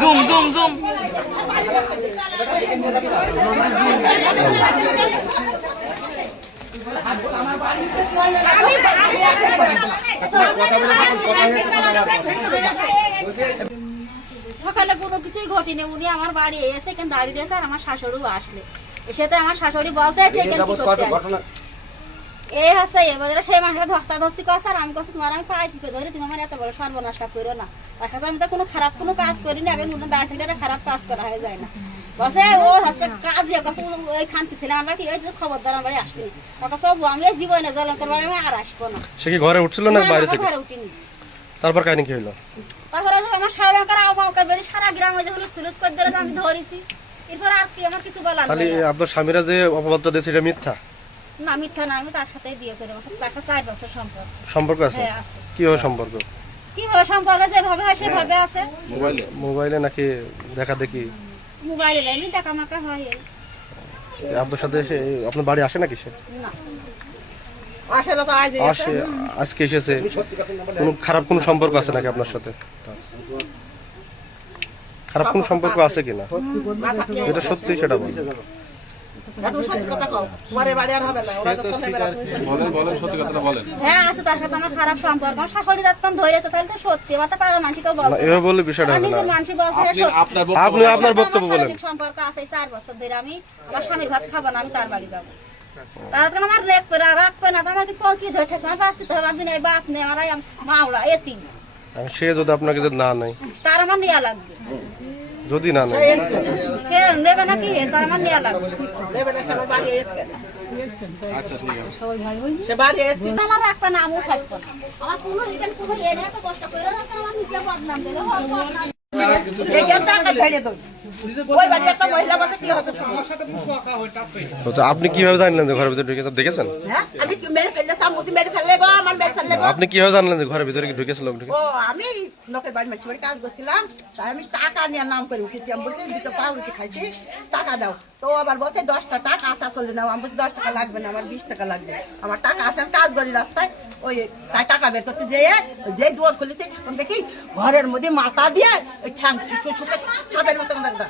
Zoom zoom zoom সকালে কোনো কিছুই ঘটেনি, উনি আমার বাড়ি এসে কেন দাঁড়িয়ে দিয়েছে আর আমার শাশুড়িও আসলে এসে তো আমার শাশুড়ি বলছে এই হচ্ছে এবার সেই মানুষটা ধস্তাধস্তি করছে আর আমি করছি তোমার আমি পাইছি ধরে তুমি আমার এত বড় সর্বনাশটা করো না। দেখা যায় আমি তো কোনো খারাপ কোনো কাজ করিনি, আগে কোনো দাঁড়িয়ে থেকে খারাপ কাজ করা হয়ে যায় না। বসে ও হচ্ছে কাজ ওই খানতে ছিলাম আমরা কি ওই খবরদার আমার বাড়ি আসবি না, আমি জীবনে জলন্তর বাড়ি আমি আর আসবো না। সে কি ঘরে উঠছিল না বাইরে থেকে? ঘরে উঠিনি। তারপর কাহিনী কি হলো? তারপরে আমার সারা আবহাওয়া বেরি সারা গ্রামে যে হুলুস তুলুস করে দিলে আমি ধরেছি, এরপর আর কি আমার কিছু বলার তাহলে আপনার স্বামীরা যে অপবাদটা দিয়েছে এটা মিথ্যা? না মিথ্যা না, আমি তার সাথে বিয়ে করে তার 4 বছর সম্পর্ক আছে। হ্যাঁ আছে। কিভাবে সম্পর্ক? কিভাবে সম্পর্ক যেভাবে হয় সেভাবে আছে। মোবাইলে নাকি দেখা দেখি? মোবাইলে এমনি দেখা মাকা হয়। আপনার সাথে আপনার বাড়ি আসে নাকি সে? না আসে না তো আসে, আজকে এসেছে। কোনো খারাপ কোনো সম্পর্ক আছে নাকি আপনার সাথে? খারাপ কোনো সম্পর্ক আছে কিনা এটা সত্যি সেটা বলুন। হ্যাঁ আছে, তার সাথে আমার খারাপ সম্পর্ক। আমার শাশুড়ি যখন ধরেছে তাহলে তো সত্যি মাথা পাড়া মানুষকেও বলছে এভাবে বললে বিষয়টা হবে না। মানুষ বলছে আপনি আপনার বক্তব্য বলেন। সম্পর্ক আছে 4 বছর ধরে আমি আমার স্বামীর ভাত খাবো না, আমি তার বাড়ি যাবো। তার কারণে আমার রাখবে না, আমার কি ধরে থাকবে আমার বাঁচতে হবে, দিন বাপ নেই আমার মাওলা এতিম। সে যদি আপনাকে যদি না নেয় তার আমার নেওয়া লাগবে, যদি না নেয় সে নেবে না কি তার আমার নেওয়া লাগবে। আমার রাখবে না, আমিও থাকবো না। আমার কোনো রিটার্ন কোনো এরিয়া তো কষ্ট করে আমার নিজে বদনাম দিল। আপনি কিভাবে জানলেন যে ঘরের ভিতরে ঢুকেছে? দেখেছেন? আপনি কিভাবে জানলেন যে ঘরের ভিতরে ঢুকেছে লোক? আমি লোকের বাড়ি মাছি বাড়ি কাজ করছিলাম, তাই আমি টাকা নিয়ে নাম করে উঠেছি। আমি বলছি 2টা পাউরুটি খাইছি, টাকা দাও। তো আবার বলছে 10টা টাকা আসা চলে নাও। আমি বলছি 10 টাকা লাগবে না, আমার 20 টাকা লাগবে। আমার টাকা আছে, আমি কাজ করি রাস্তায়। ওই তাই টাকা বের করতে যে দুয়ার খুলেছে তখন দেখি ঘরের মধ্যে মাথা দিয়ে ওই ঠ্যাং ছুটে ছাপের মতন লাগবে।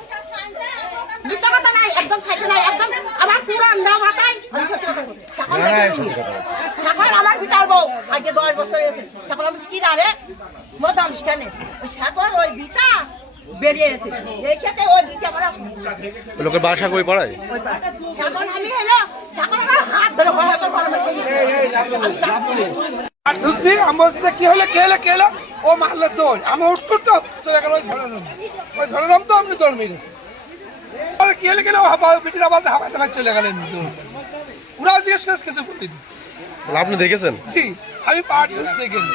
মিথ্যা কথা নাই, একদম খাইতে নাই, একদম আমার পুরান দাম হাতাই। আমি সত্যি কথা বলি, এখন আমার বিটার বউ আগে 10 বছর এসে তখন আমি কি না রে মদান কেনে এখন ওই বিটা বেরিয়ে এসে এই সাথে ওই বিটা আমার লোকের বাসা কই পড়ায়? এখন আমি এলো এখন আমার হাত ধরে হঠাৎ আমি বলছি কি হলে কে হলো ও মারলে দৌড়, আমি উঠতুর তো চলে গেল ওই ঝড়েরাম তো আপনি দৌড় মেরে কি হলে গেলে পিটির আবার হাবাই চলে গেলেন দৌড়। ওরাও জিজ্ঞেস করে কিছু বলিনি। আপনি দেখেছেন? জি আমি পার্ট দেখেন।